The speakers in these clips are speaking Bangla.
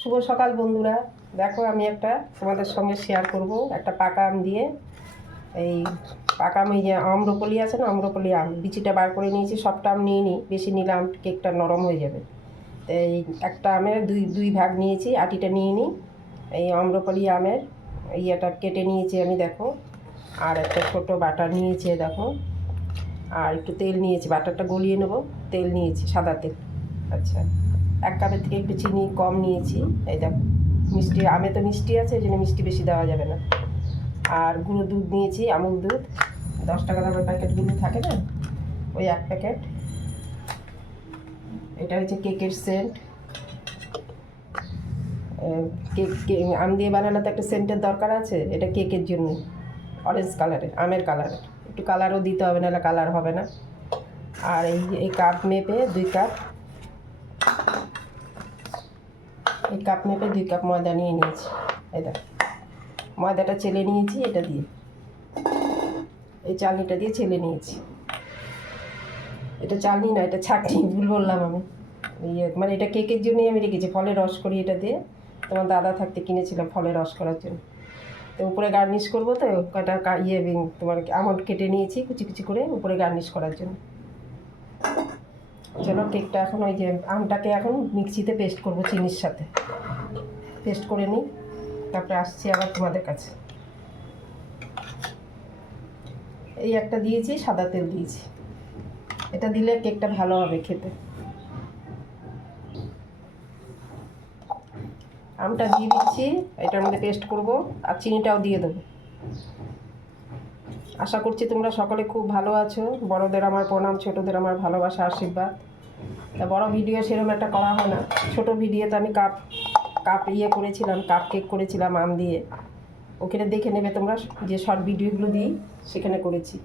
শুভ সকাল বন্ধুরা। দেখো আমি একটা তোমাদের সঙ্গে শেয়ার করব একটা পাকা আম দিয়ে। এই পাকা আম, এই যে আম্রপলি আছে না, আম্রপলি আম বিচিটা বার করে নিয়েছি। সবটা আম নিয়ে নিই, বেশি নিলে আম কেকটা নরম হয়ে যাবে। তো এই একটা আমের দুই দুই ভাগ নিয়েছি, আটিটা নিয়ে নিই। এই আম্রপলি আমের ইয়েটা কেটে নিয়েছি আমি, দেখো। আর একটা ছোট বাটার নিয়েছি, দেখো। আর একটু তেল নিয়েছি, বাটারটা গলিয়ে নেবো। তেল নিয়েছি, সাদা তেল। আচ্ছা, 1 কাপের থেকে একটু চিনি কম নিয়েছি। এই দেখো, মিষ্টি আমে তো মিষ্টি আছে, এই জন্য মিষ্টি বেশি দেওয়া যাবে না। আর গুঁড়ো দুধ নিয়েছি, আমুল দুধ। 10 টাকা দামের প্যাকেটগুলো থাকে না, ওই 1 প্যাকেট। এটা হচ্ছে কেকের সেন্ট। কেক আম দিয়ে বানালে তো একটা সেন্টের দরকার আছে, এটা কেকের জন্য। অরেঞ্জ কালারের, আমের কালারের। একটু কালারও দিতে হবে, নাহলে কালার হবে না। আর এই কাপ মেপে 2 কাপ, এই কাপ মেপে 2 কাপ ময়দা নিয়ে নিয়েছি। এই দেখো, ময়দাটা চেলে নিয়েছি এটা দিয়ে, এই চালনিটা দিয়ে চেলে নিয়েছি। এটা চালনি না, এটা ছাঁকনি, ভুল বললাম আমি। মানে এটা কেকের জন্যই আমি রেখেছি, ফলের রস করি এটা দিয়ে। তোমার দাদা থাকতে কিনেছিলাম ফলের রস করার জন্য। তো উপরে গার্নিশ করবো, তো কটা তোমার আমন্ড কেটে নিয়েছি কুচি কুচি করে, উপরে গার্নিশ করার জন্য। চলো কেকটা এখন, ওই যে আমটাকে এখন মিক্সিতে পেস্ট করবো, চিনির সাথে পেস্ট করে নিই, তারপরে আসছি আবার তোমাদের কাছে। এই একটা দিয়েছি, সাদা তেল দিয়েছি। এটা দিলে কেকটা ভালো হবে খেতে। আমটা দিয়ে দিচ্ছি, এটার মধ্যে পেস্ট করব, আর চিনিটাও দিয়ে দেবো। আশা করছি তোমরা সকলে খুব ভালো আছো। বড়দের আমার প্রণাম, ছোটদের আমার ভালোবাসা, আশীর্বাদ। তা বড় ভিডিও সেরকম একটা করা হয় না, ছোট ভিডিওতে আমি কাপ কাপ করেছিলাম, কাপ কেক করেছিলাম আম দিয়ে। ওখানে দেখে নেবে তোমরা, যে শর্ট ভিডিওগুলো দিই সেখানে করেছি।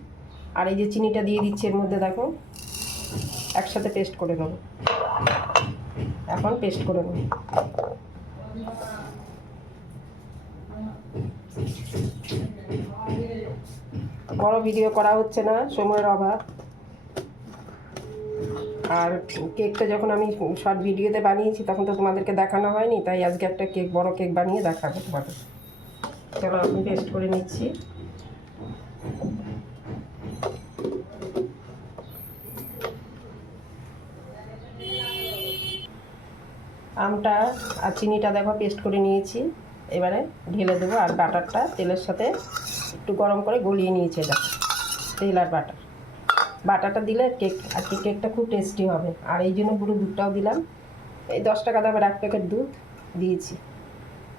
আর এই যে চিনিটা দিয়ে দিচ্ছি এর মধ্যে, দেখো। একসাথে পেস্ট করে নেবো, এখন পেস্ট করে নেবো। বড় ভিডিও করা হচ্ছে না, সময়ের অভাব। আর কেকটা যখন আমি শর্ট ভিডিওতে বানিয়েছি তখন তো তোমাদেরকে দেখানো হয়নি, তাই আজকে একটা কেক, বড় কেক বানিয়ে দেখাবো তোমাদের। চলো আমি পেস্ট করে নিচ্ছি। আমটা আর চিনিটা দেখো পেস্ট করে নিয়েছি, এবারে ঢেলে দেবো। আর বাটারটা তেলের সাথে একটু গরম করে গলিয়ে নিয়েছি, দেখো। তেল আর বাটারটা দিলে কেক আর কি কেকটা খুব টেস্টি হবে। আর এই জন্য গুঁড়ো দুধটাও দিলাম। এই 10 টাকা দামের 1 প্যাকেট দুধ দিয়েছি।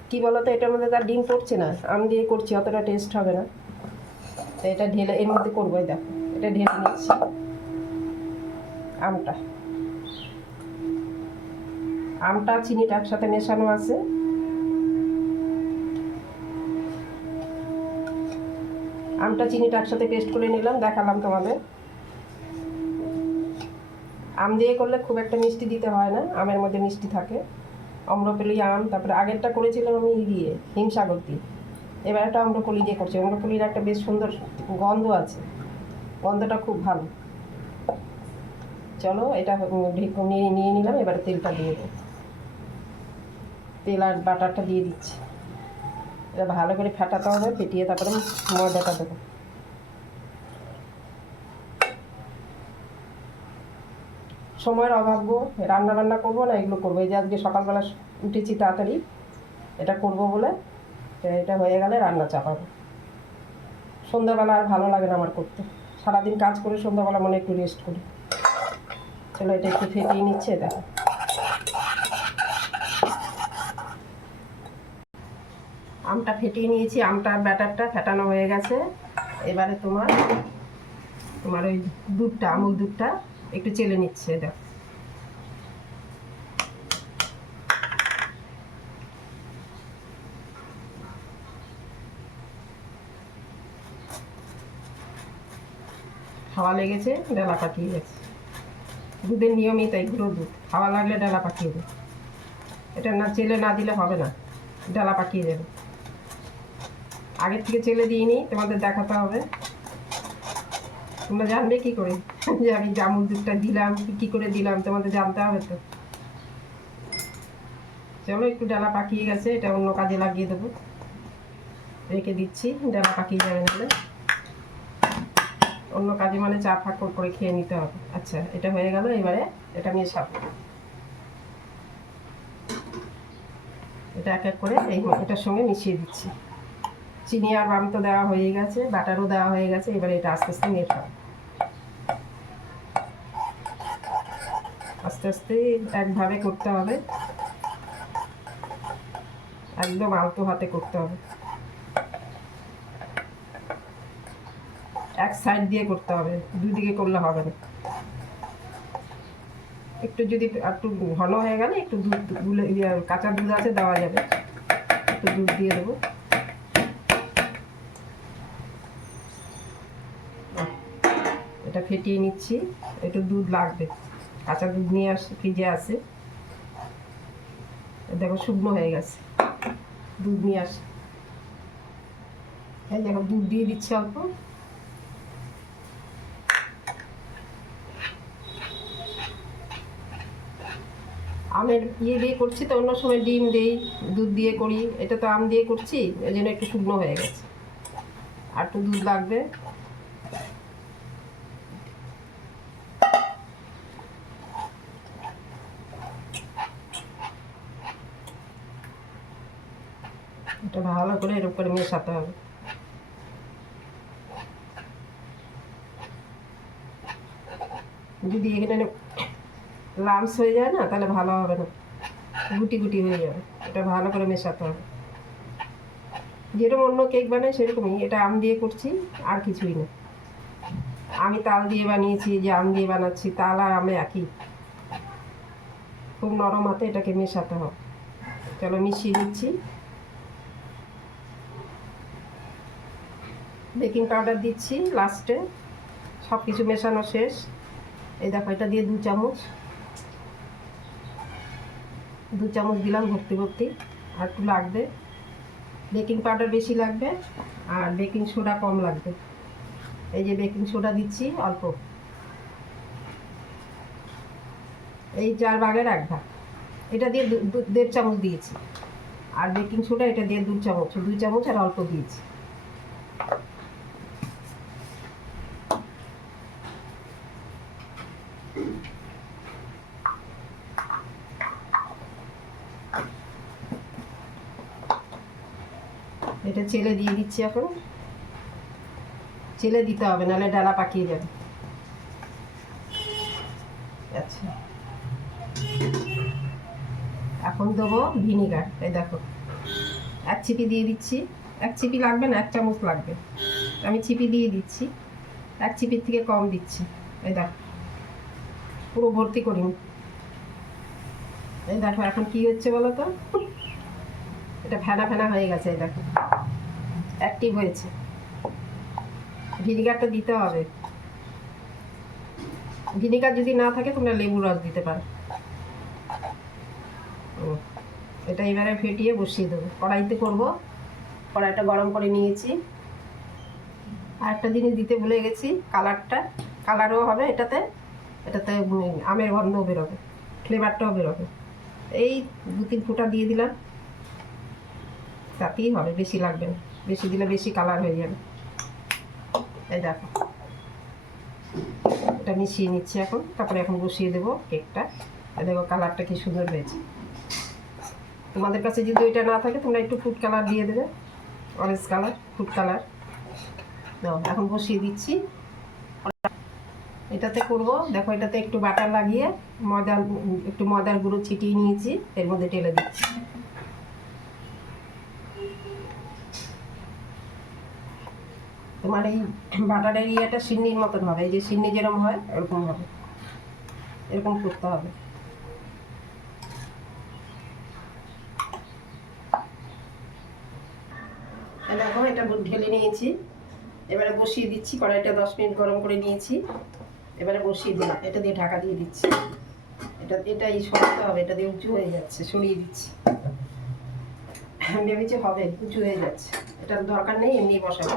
কি বলো তো, এটার মধ্যে তার ডিম পড়ছে না, আম দিয়ে করছি, অতটা টেস্ট হবে না। তো এটা ঢেলে এর মধ্যে করবো, দেখো। এটা ঢেলে নিচ্ছি আমটা চিনিটা একসাথে মেশানো আছে। আমটা চিনিটা একসাথে পেস্ট করে নিলাম, দেখালাম তোমাদের। আম দিয়ে করলে খুব একটা মিষ্টি দিতে হয় না, আমের মধ্যে মিষ্টি থাকে। আম্রপলি আম, তারপরে আগেরটা করেছিলাম আমি দিয়ে হিমসাগর দিয়ে। এবার একটা আম্রপলি দিয়ে করছি। আম্রপলির একটা বেশ সুন্দর গন্ধ আছে, গন্ধটা খুব ভালো। চলো এটা নিয়ে নিলাম, এবার তেলটা দিয়ে দেবো। তেল আর বাটারটা দিয়ে দিচ্ছি। এটা ভালো করে ফেটাতে হবে, ফেটিয়ে তারপরে ময়দাটা দেবো। সময়ের অভাব গো, রান্না করবো না, এগুলো করবো। এই যে আজকে সকালবেলা উঠেছি তাড়াতাড়ি, এটা করব বলে। এটা হয়ে গেলে রান্না চাপাবো। সন্ধ্যাবেলা আর ভালো লাগে না আমার করতে, সারাদিন কাজ করে সন্ধ্যাবেলা মনে একটু রেস্ট করি। চলো এটা একটু ফেটিয়ে নিচ্ছে, দেখো। আমটা ফেটিয়ে নিয়েছি, আমটার ব্যাটারটা ফেটানো হয়ে গেছে। এবারে তোমার ওই দুধটা, আমুল দুধটা একটু চেলে নিচ্ছে, দেখো। হাওয়া লেগেছে, ডালা পাকিয়ে গেছে। দুধের নিয়মই তাই, গুঁড়ো দুধ হাওয়া লাগলে ডালা পাকিয়ে দেবে। এটা না চেলে না দিলে হবে না, ডালা পাকিয়ে যাবে। আগের থেকে চেলে দিইনি, তোমাদের দেখাতে হবে। তোমরা জানবে কি করে যে আমি জামুল দুধটা দিলাম, কী করে দিলাম, তোমাদের জানতে হবে তো। চলো একটু ডালা পাকিয়ে গেছে, এটা অন্য কাজে লাগিয়ে দেবো, রেখে দিচ্ছি, ডালা পাকিয়ে যাবে নাহলে অন্য কাজে মানে চা ফাঁক করে খেয়ে নিতে হবে। আচ্ছা এটা হয়ে গেল, এবারে এটা মেশাবো, এটা এক এক করে এই এটার সঙ্গে মিশিয়ে দিচ্ছি। চিনি আর বাম তো দেওয়া হয়ে গেছে, বাটারও দেওয়া হয়ে গেছে, এবারে এটা আস্তে আস্তে মেশাবো, আস্তে আস্তে একভাবে করতে হবে, একদম আলতো হাতে করতে হবে, এক সাইড দিয়ে করতে হবে, দুদিকে করলে হবে না। একটু যদি একটু ঘন হয়ে গেলে একটু দুধ গুলে কাঁচা দুধ আছে দেওয়া যাবে, একটু দুধ দিয়ে দেবো। এটা ফেটিয়ে নিচ্ছি, একটু দুধ লাগবে, কাঁচা দুধ নিয়ে আসে ফ্রিজে আছে, দেখো শুকনো হয়ে গেছে, দুধ নিয়ে আসে, এই দেখো দুধ দিয়ে দিচ্ছি অল্প। আমের দিয়ে করছি তো, অন্য সময় ডিম দিই, দুধ দিয়ে করি, এটা তো আম দিয়ে করছি, এই জন্য একটু শুকনো হয়ে গেছে, আর একটু দুধ লাগবে। এটা ভালো করে এরকম করে মেশাতে হবে। যদি এখানে লামস হয়ে যায় না তাহলে ভালো হবে না, গুটি গুটি হয়ে যাবে, এটা ভালো করে মেশাতে হবে। যেরকম অন্য কেক বানাই সেরকমই, এটা আম দিয়ে করছি আর কিছুই না। আমি তাল দিয়ে বানিয়েছি, যে আম দিয়ে বানাচ্ছি, তাল আর আমে একই, খুব নরম হাতে এটাকে মেশাতে হবে। চলো মিশিয়ে দিচ্ছি, বেকিং পাউডার দিচ্ছি লাস্টে, সব কিছু মেশানো শেষ। এই দেখো এটা দিয়ে 2 চামচ, 2 চামচ দিলাম ভর্তি ভর্তি, আর একটু লাগবে, বেকিং পাউডার বেশি লাগবে আর বেকিং সোডা কম লাগবে। এই যে বেকিং সোডা দিচ্ছি অল্প, এই 4 ভাগের 1 ভাগ, এটা দিয়ে 1.5 চামচ দিয়েছি, আর বেকিং সোডা এটা দিয়ে 2 চামচ, 2 চামচ আর অল্প দিয়েছি। এটা চেলে দিয়ে দিচ্ছি, এখন চেলে দিতে হবে নাহলে ডালা পাকিয়ে যাবে। আচ্ছা এখন দেবো ভিনিগার, এই দেখো 1 চিপি দিয়ে দিচ্ছি, 1 চিপি লাগবে না, 1 চামচ লাগবে, আমি চিপি দিয়ে দিচ্ছি, 1 চিপির থেকে কম দিচ্ছি। এই দেখো পুরো ভর্তি করিনি। এই দেখো এখন কি হচ্ছে বলো তো, এটা ফেনা ফেনা হয়ে গেছে, এই দেখো অ্যাক্টিভ হয়েছে। ভিনিগারটা দিতে হবে, ভিনিগার যদি না থাকে তোমরা লেবুর রস দিতে পারো। এটা এবারে ফেটিয়ে বসিয়ে দেবো, কড়াইতে করবো, কড়াইটা গরম করে নিয়েছি। আর একটা জিনিস দিতে ভুলে গেছি, কালারও হবে এটাতে, এটাতে আমের গন্ধও বেরোবে, ফ্লেভারটাও বেরোবে। এই 2-3 ফোঁটা দিয়ে দিলাম, তাতেই হবে, বেশি লাগবে না, বেশি দিলে বেশি কালার হয়ে যাবে। এই দেখো এটা মিশিয়ে নিচ্ছি এখন, তারপরে এখন বসিয়ে দেবো কেকটা। দেখো কালারটা কি সুন্দর হয়েছে। তোমাদের কাছে যদি ওইটা না থাকে তোমরা একটু ফুড কালার দিয়ে দেবে, অরেঞ্জ কালার, ফুড কালার। এখন বসিয়ে দিচ্ছি, এটাতে করব। দেখো এটাতে একটু বাটার লাগিয়ে একটু ময়দার গুঁড়ো ছিটিয়ে নিয়েছি, এর মধ্যে ঢেলে দিচ্ছি। তোমার এই বাটারের ইয়েটা সিন্নির মতন হবে, এই যে সিন্নি যেরকম হয় এরকম হবে, এরকম করতে হবে। দেখো এটা ঢেলে নিয়েছি, এবারে বসিয়ে দিচ্ছি। কড়াইটা 10 মিনিট গরম করে নিয়েছি, এবারে বসিয়ে দিলাম, এটা দিয়ে ঢাকা দিয়ে দিচ্ছি। এটাই সরাতে হবে, এটা দিয়ে উঁচু হয়ে যাচ্ছে, সরিয়ে দিচ্ছি। ভেবেছি হবে, উঁচু হয়ে যাচ্ছে, এটার দরকার নেই, এমনি বসাবো।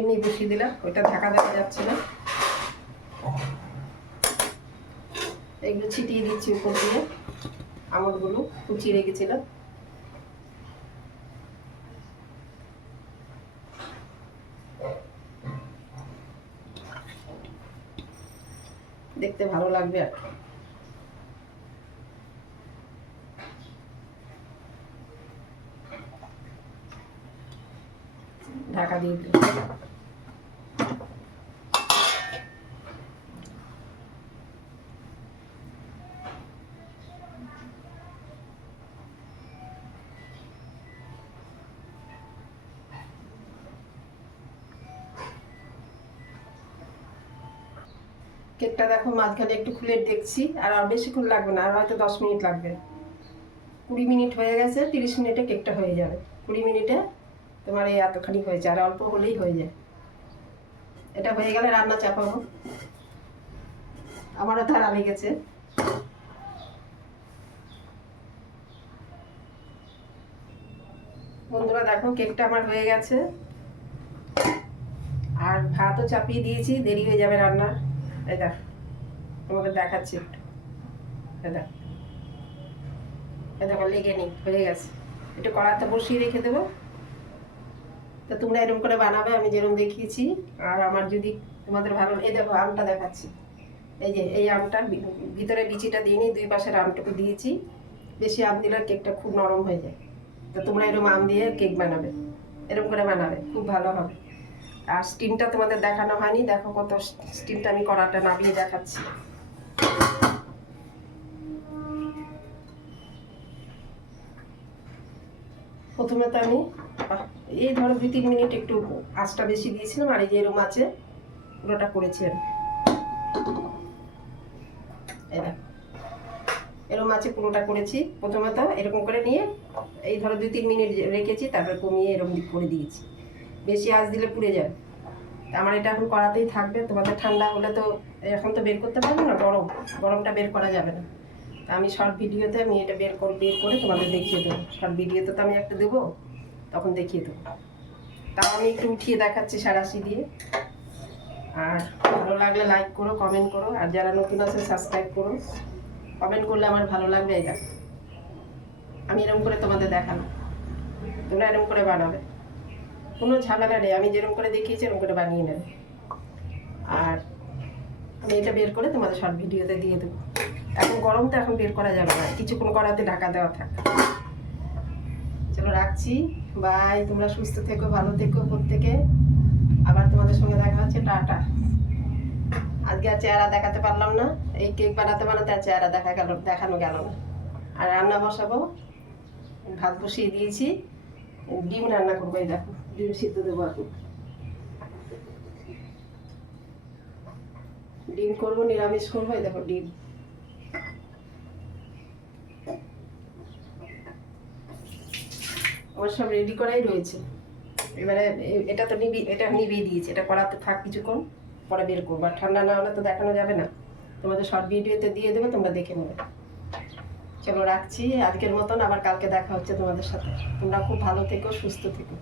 এমনি বসিয়ে দিলাম, ওইটা ঢাকা দেওয়া যাচ্ছে না। এগুলো ছিটিয়ে দিচ্ছি উপর দিয়ে, আমড়গুলো কুচিয়ে রেখেছিলাম। দেখতে ভালো লাগবে আর ঢাকা দিয়ে দিই। কেকটা দেখো মাঝখানে একটু খুলে দেখছি, আর বেশিক্ষণ লাগবে না, আর হয়তো 10 মিনিট লাগবে। 20 মিনিট হয়ে গেছে, 30 মিনিটে কেকটা হয়ে যাবে। 20 মিনিটে তোমার এই এতখানি হয়েছে, আর অল্প হলেই হয়ে যায়। এটা হয়ে গেলে রান্না চাপাবো। আমারও ধারা লেগেছে। বন্ধুরা দেখো কেকটা আমার হয়ে গেছে, আর ভাতও চাপিয়ে দিয়েছি, দেরি হয়ে যাবে রান্না। এই দেখ, তোমাকে দেখাচ্ছি একটু। দেখো লেগে নেই, হয়ে গেছে। একটু কড়াতে বসিয়ে রেখে দেবো। তো তোমরা এরকম করে বানাবে আমি যেরকম দেখিয়েছি। আর আমার যদি তোমাদের ভালো, এই দেখো আমটা দেখাচ্ছি। এই যে এই আমটা ভিতরে বিচিটা দিইনি, দুই পাশের আমটুকু দিয়েছি। বেশি আম দিলে কেকটা খুব নরম হয়ে যায়। তো তোমরা এরকম আম দিয়ে কেক বানাবে, এরকম করে বানাবে, খুব ভালো হবে। আর স্টিমটা তোমাদের দেখানো হয়নি, দেখো কত স্টিমটা আমি কড়াটা নামিয়ে দেখাচ্ছি। প্রথমে তো আমি এই ধরো 2-3 মিনিট একটু আঁচটা বেশি দিয়েছিলাম, আর এই যে এরকম আছে পুরোটা করেছি আমি। এই দেখো এরকম আছে পুরোটা করেছি। প্রথমে তো এরকম করে নিয়ে এই ধরো 2-3 মিনিট রেখেছি, তারপরে কমিয়ে এরকম করে দিয়েছি। বেশি আঁচ দিলে পুড়ে যাবে। আমার এটা এখন কড়াতেই থাকবে। তোমাদের ঠান্ডা হলে তো এখন তো বের করতে পারবো না, গরমটা বের করা যাবে না। তা আমি শর্ট ভিডিওতে আমি এটা বের করে তোমাদের দেখিয়ে দেবো। শর্ট ভিডিওতে তো আমি একটা দেবো, তখন দেখিয়ে দেবো। তাও আমি একটু উঠিয়ে দেখাচ্ছি সাঁড়াশি দিয়ে। আর ভালো লাগলে লাইক করো, কমেন্ট করো, আর যারা নতুন আছে সাবস্ক্রাইব করো। কমেন্ট করলে আমার ভালো লাগবে। এটা আমি এরকম করে তোমাদের দেখানো, তোমরা এরকম করে বানাবে, কোনো ঝামেলা নেই। আমি যেরকম করে দেখিয়েছি এরকম করে বানিয়ে নেবে। আর আমি এটা বের করে তোমাদের শর্ট ভিডিওতে দিয়ে দেবো। এখন গরম তো, এখন বের করা যাবে না, কিছুক্ষণ কড়াতে ঢাকা দেওয়া থাক। চলো রাখছি, বাই। তোমরা সুস্থ থেকো, ভালো থেকো প্রত্যেকে। আবার তোমাদের সঙ্গে দেখা হচ্ছে, টাটা। আজকে আর চেহারা দেখাতে পারলাম না, এই কেক বানাতে বানাতে আর চেহারা দেখানো গেল না। আর রান্না বসাবো, ভাত বসিয়ে দিয়েছি, ডিম রান্না করবো। এই দেখো ডিম সিদ্ধ দেবো এখন। ডিম করবো, নিরামিষ করবো। এই দেখো ডিম। আমার সব রেডি করাই রয়েছে। এবারে এটা তো এটা নিভিয়ে দিয়েছি, এটা করাতে থাক কিছুক্ষণ, পরে বের করবো। আর ঠান্ডা না হলে তো দেখানো যাবে না, তোমাদের শর্ট ভিডিওতে দিয়ে দেবো, তোমরা দেখে নেবে। চলো রাখছি আজকের মতন, আবার কালকে দেখা হচ্ছে তোমাদের সাথে। তোমরা খুব ভালো থেকো, সুস্থ থেকো।